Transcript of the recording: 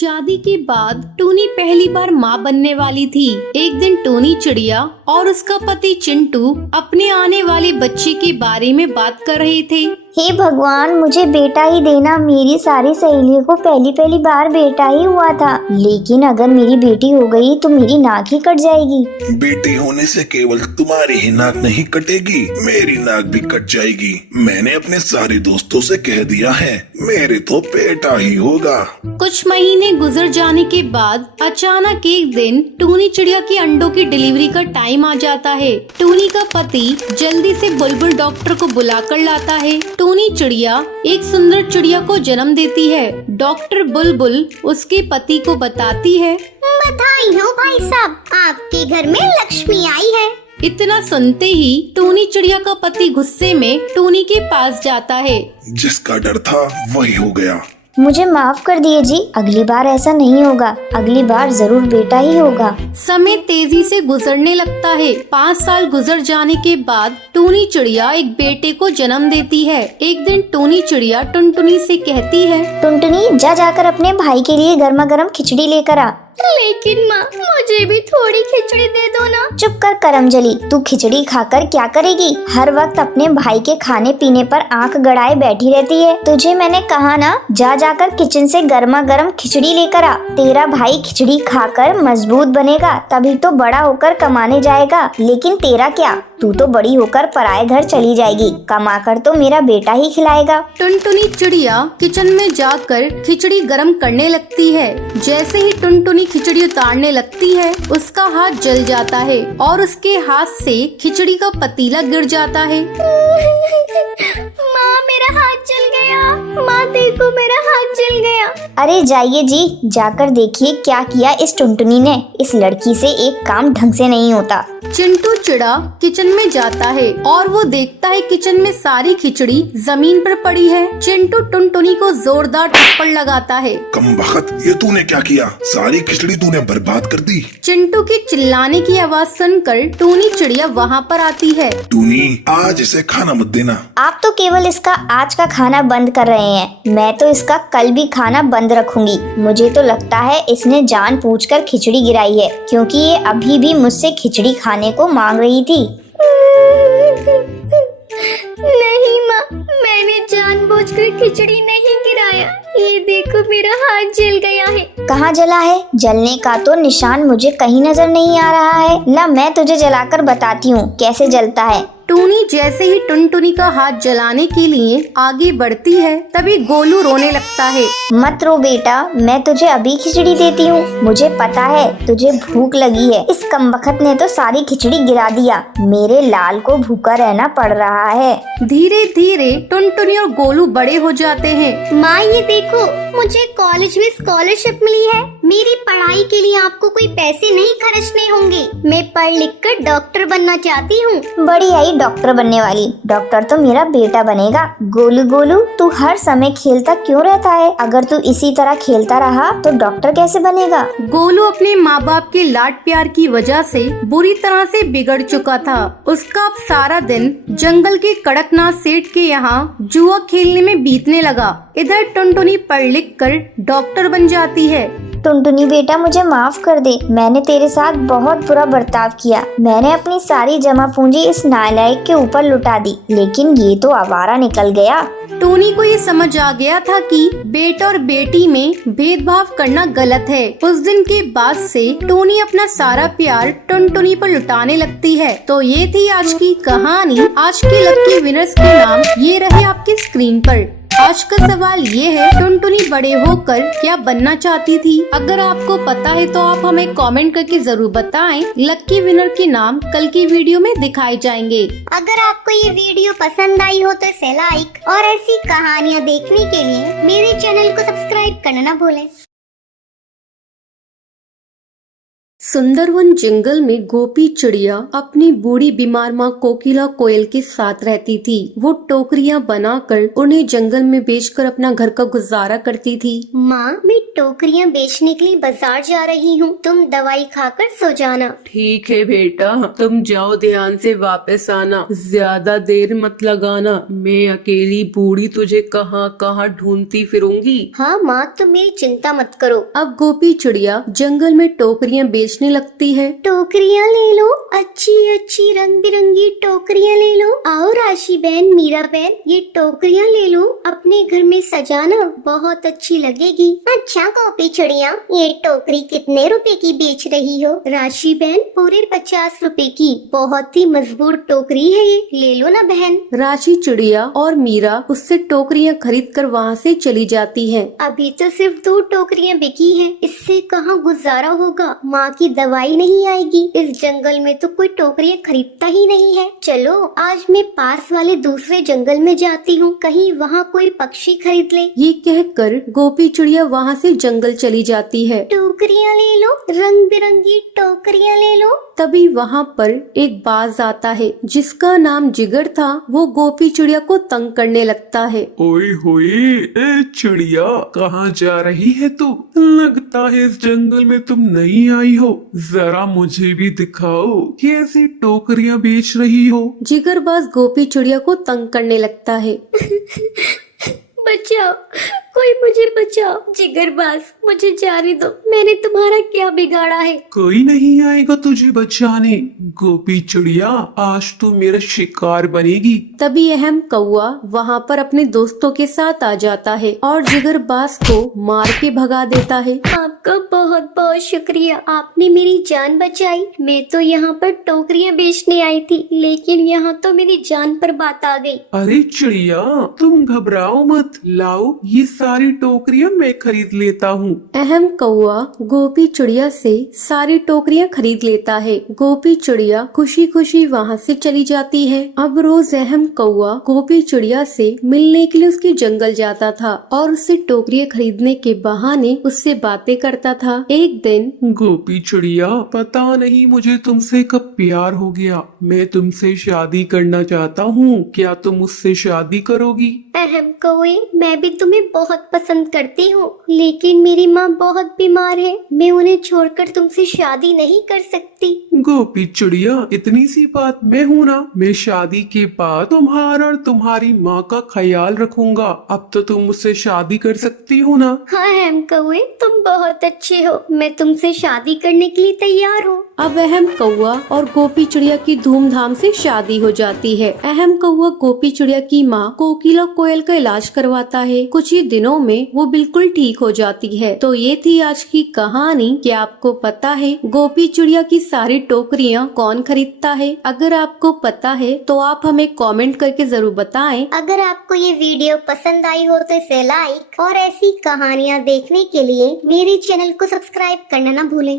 शादी के बाद टूनी पहली बार माँ बनने वाली थी। एक दिन टूनी चिड़िया और उसका पति चिंटू अपने आने वाले बच्चे के बारे में बात कर रहे थे। हे भगवान, मुझे बेटा ही देना। मेरी सारी सहेलियों को पहली बार बेटा ही हुआ था, लेकिन अगर मेरी बेटी हो गई तो मेरी नाक ही कट जाएगी। बेटी होने से केवल तुम्हारी ही नाक नहीं कटेगी, मेरी नाक भी कट जाएगी। मैंने अपने सारे दोस्तों से कह दिया है, मेरे तो बेटा ही होगा। कुछ महीने गुजर जाने के बाद अचानक एक दिन टूनी चिड़िया के अंडों की डिलीवरी का टाइम आ जाता है। टूनी का पति जल्दी से बुलबुल डॉक्टर को बुलाकर लाता है। टूनी चिड़िया एक सुंदर चिड़िया को जन्म देती है। डॉक्टर बुलबुल उसके पति को बताती है, बधाई हो भाई साहब, आपके घर में लक्ष्मी आई है। इतना सुनते ही टूनी चिड़िया का पति गुस्से में टूनी के पास जाता है। जिसका डर था वही हो गया। मुझे माफ कर दिए जी, अगली बार ऐसा नहीं होगा। अगली बार जरूर बेटा ही होगा। समय तेजी से गुजरने लगता है। 5 साल गुजर जाने के बाद टूनी चिड़िया एक बेटे को जन्म देती है। एक दिन टूनी चिड़िया टुनटुनी से कहती है, टुनटुनी जाकर अपने भाई के लिए गर्मा गर्म खिचड़ी लेकर आ। लेकिन माँ, मुझे भी थोड़ी खिचड़ी दे दो ना। चुप कर करमजली, तू खिचड़ी खाकर क्या करेगी? हर वक्त अपने भाई के खाने पीने पर आंख गड़ाए बैठी रहती है। तुझे मैंने कहा ना, जाकर किचन से गर्मा गर्म खिचड़ी लेकर आ। तेरा भाई खिचड़ी खाकर मजबूत बनेगा, तभी तो बड़ा होकर कमाने जाएगा। लेकिन तेरा क्या, तू तो बड़ी होकर पराए घर चली जाएगी, कमाकर तो मेरा बेटा ही खिलाएगा। टुनटुनी चिड़िया किचन में जाकर खिचड़ी गरम करने लगती है। जैसे ही टुनटुनी खिचड़ी उतारने लगती है, उसका हाथ जल जाता है और उसके हाथ से खिचड़ी का पतीला गिर जाता है। माँ, मेरा हाथ जल गया। माँ देखो, मेरा हाथ जल गया। अरे जाइए जी, जाकर देखिए क्या किया इस टुनटुनी ने। इस लड़की से एक काम ढंग से नहीं होता। चिंटू चिड़ा किचन में जाता है और वो देखता है किचन में सारी खिचड़ी जमीन पर पड़ी है। चिंटू टुनटुनी को जोरदार थप्पड़ लगाता है। कमबख्त, ये तूने क्या किया? सारी खिचड़ी तूने बर्बाद कर दी। चिंटू के चिल्लाने की आवाज सुनकर टूनी चिड़िया वहाँ पर आती है। टूनी, आज इसे खाना मत देना। आप तो केवल इसका आज का खाना बंद कर रहे हैं, मैं तो इसका कल भी खाना बंद रखूंगी। मुझे तो लगता है इसने जानबूझकर खिचड़ी गिराई है, क्योंकि ये अभी भी मुझसे खिचड़ी खाने को मांग रही थी। नहीं माँ, मैंने जानबूझकर खिचड़ी नहीं गिराया। ये देखो, मेरा हाथ जल गया है। कहाँ जला है? जलने का तो निशान मुझे कहीं नजर नहीं आ रहा है। ला, मैं तुझे जलाकर बताती हूँ कैसे जलता है। टूनी जैसे ही टुनटुनी का हाथ जलाने के लिए आगे बढ़ती है, तभी गोलू रोने लगता है। मत रो बेटा, मैं तुझे अभी खिचड़ी देती हूँ। मुझे पता है तुझे भूख लगी है। इस कमबख्त ने तो सारी खिचड़ी गिरा दिया। मेरे लाल को भूखा रहना पड़ रहा है। धीरे धीरे टुनटुनी और गोलू बड़े हो जाते हैं। माँ ये देखो, मुझे कॉलेज में स्कॉलरशिप मिली है। मेरी पढ़ाई के लिए आपको कोई पैसे नहीं खर्चने होंगे। मैं पढ़ लिख कर डॉक्टर बनना चाहती हूँ। बड़ी आई डॉक्टर बनने वाली। डॉक्टर तो मेरा बेटा बनेगा। गोलू गोलू, तू हर समय खेलता क्यों रहता है? अगर तू इसी तरह खेलता रहा तो डॉक्टर कैसे बनेगा? गोलू अपने माँ बाप के लाड प्यार की वजह से बुरी तरह से बिगड़ चुका था। उसका अब सारा दिन जंगल के कड़कनाथ सेठ के यहाँ जुआ खेलने में बीतने लगा। इधर टुनटुनी पढ़ लिख कर डॉक्टर बन जाती है। टुनटुनी बेटा, मुझे माफ कर दे। मैंने तेरे साथ बहुत बुरा बर्ताव किया। मैंने अपनी सारी जमा पूंजी इस नालायक के ऊपर लुटा दी, लेकिन ये तो आवारा निकल गया। टूनी को ये समझ आ गया था कि बेटा और बेटी में भेदभाव करना गलत है। उस दिन के बाद से टूनी अपना सारा प्यार टुनटुनी पर लुटाने लगती है। तो ये थी आज की कहानी। आज के लकी विनर्स के नाम ये रहे आपकी स्क्रीन पर। आज का सवाल ये है, टुनटुनी बड़े होकर क्या बनना चाहती थी? अगर आपको पता है तो आप हमें कमेंट करके जरूर बताएं। लकी विनर के नाम कल की वीडियो में दिखाए जाएंगे। अगर आपको ये वीडियो पसंद आई हो तो इसे लाइक और ऐसी कहानियाँ देखने के लिए मेरे चैनल को सब्सक्राइब करना ना भूलें। सुंदरवन जंगल में गोपी चिड़िया अपनी बूढ़ी बीमार माँ कोकिला कोयल के साथ रहती थी। वो टोकरियाँ बनाकर उन्हें जंगल में बेचकर अपना घर का गुजारा करती थी। माँ, मैं टोकरियाँ बेचने के लिए बाजार जा रही हूँ, तुम दवाई खाकर सो जाना। ठीक है बेटा, तुम जाओ, ध्यान से वापस आना, ज्यादा देर मत लगाना। मैं अकेली बूढ़ी तुझे कहाँ कहाँ ढूंढती फिरूंगी। हाँ माँ, तुम मेरी चिंता मत करो। अब गोपी चिड़िया जंगल में टोकरियाँ बेचने लगती है। टोकरियाँ ले लो, अच्छी अच्छी रंग बिरंगी टोकरियाँ ले लो। आओ राशि बहन, मीरा बहन, ये टोकरियाँ ले लो, अपने घर में सजाना, बहुत अच्छी लगेगी। अच्छा गोपी चिड़िया, ये टोकरी कितने रुपए की बेच रही हो? राशि बहन, पूरे 50 रुपए की। बहुत ही मजबूत टोकरी है ये, ले लो ना बहन। राशि चिड़िया और मीरा उससे टोकरियाँ खरीद कर वहाँ से चली जाती है। अभी तो सिर्फ 2 टोकरियाँ बिकी हैं, इससे कहाँ गुजारा होगा? माँ की दवाई नहीं आएगी, इस जंगल में तो कोई टोकरियाँ खरीदता ही नहीं है। चलो आज मैं पास वाले दूसरे जंगल में जाती हूँ, कहीं वहाँ कोई पक्षी खरीद ले। ये कहकर गोपी चिड़िया वहाँ से जंगल चली जाती है। टोकरियाँ ले लो, रंग बिरंगी टोकरियाँ ले लो। तभी वहाँ पर एक बाज आता है जिसका नाम जिगर था। वो गोपी चिड़िया को तंग करने लगता है। ओए होए, ए चिड़िया, कहाँ जा रही है तू? लगता है इस जंगल में तुम नहीं आई हो। जरा मुझे भी दिखाओ, कैसी टोकरियाँ बेच रही हो? जिगरबाज गोपी चिड़िया को तंग करने लगता है। बचाओ, कोई मुझे बचाओ। जिगरबाज, मुझे जाने दो, मैंने तुम्हारा क्या बिगाड़ा है? कोई नहीं आएगा तुझे बचाने। गोपी चिड़िया, आज तू मेरा शिकार बनेगी। तभी अहम कौआ वहाँ पर अपने दोस्तों के साथ आ जाता है और जिगरबाज को मार के भगा देता है। आपका बहुत बहुत शुक्रिया, आपने मेरी जान बचाई। मैं तो यहाँ पर टोकरियाँ बेचने आई थी, लेकिन यहाँ तो मेरी जान पर बात आ गई। अरे चिड़िया, तुम घबराओ मत, लाओ ये सारी टोकरियाँ मैं खरीद लेता हूँ। अहम कौआ गोपी चिड़िया से सारी टोकरियाँ खरीद लेता है। गोपी चिड़िया खुशी खुशी वहाँ से चली जाती है। अब रोज अहम कौआ गोपी चिड़िया से मिलने के लिए उसके जंगल जाता था और उससे टोकरियाँ खरीदने के बहाने उससे बातें करता था। एक दिन गोपी चिड़िया, पता नहीं मुझे तुमसे कब प्यार हो गया। मैं तुमसे शादी करना चाहता हूँ, क्या तुम मुझसे शादी करोगी? अहम कौए, मैं भी तुम्हें बहुत पसंद करती हूँ, लेकिन मेरी माँ बहुत बीमार है, मैं उन्हें छोड़कर तुमसे शादी नहीं कर सकती। गोपी चिड़िया, इतनी सी बात, मैं हूँ ना। मैं शादी के बाद तुम्हारा और तुम्हारी माँ का ख्याल रखूंगा। अब तो तुम मुझसे शादी कर सकती हो ना? हाँ अहम कौए, तुम बहुत अच्छे हो, मैं तुमसे शादी करने के लिए तैयार हूँ। अब अहम कौआ और गोपी चिड़िया की धूमधाम से शादी हो जाती है। अहम कौआ गोपी चिड़िया की माँ कोकिला कोयल का इलाज करवाता है। कुछ ही दिनों में वो बिल्कुल ठीक हो जाती है। तो ये थी आज की कहानी। क्या आपको पता है गोपी चिड़िया की सारी टोकरियाँ कौन खरीदता है? अगर आपको पता है तो आप हमें कमेंट करके जरूर बताएं। अगर आपको ये वीडियो पसंद आई हो तो इसे लाइक और ऐसी कहानियाँ देखने के लिए मेरे चैनल को सब्सक्राइब करना ना भूलें।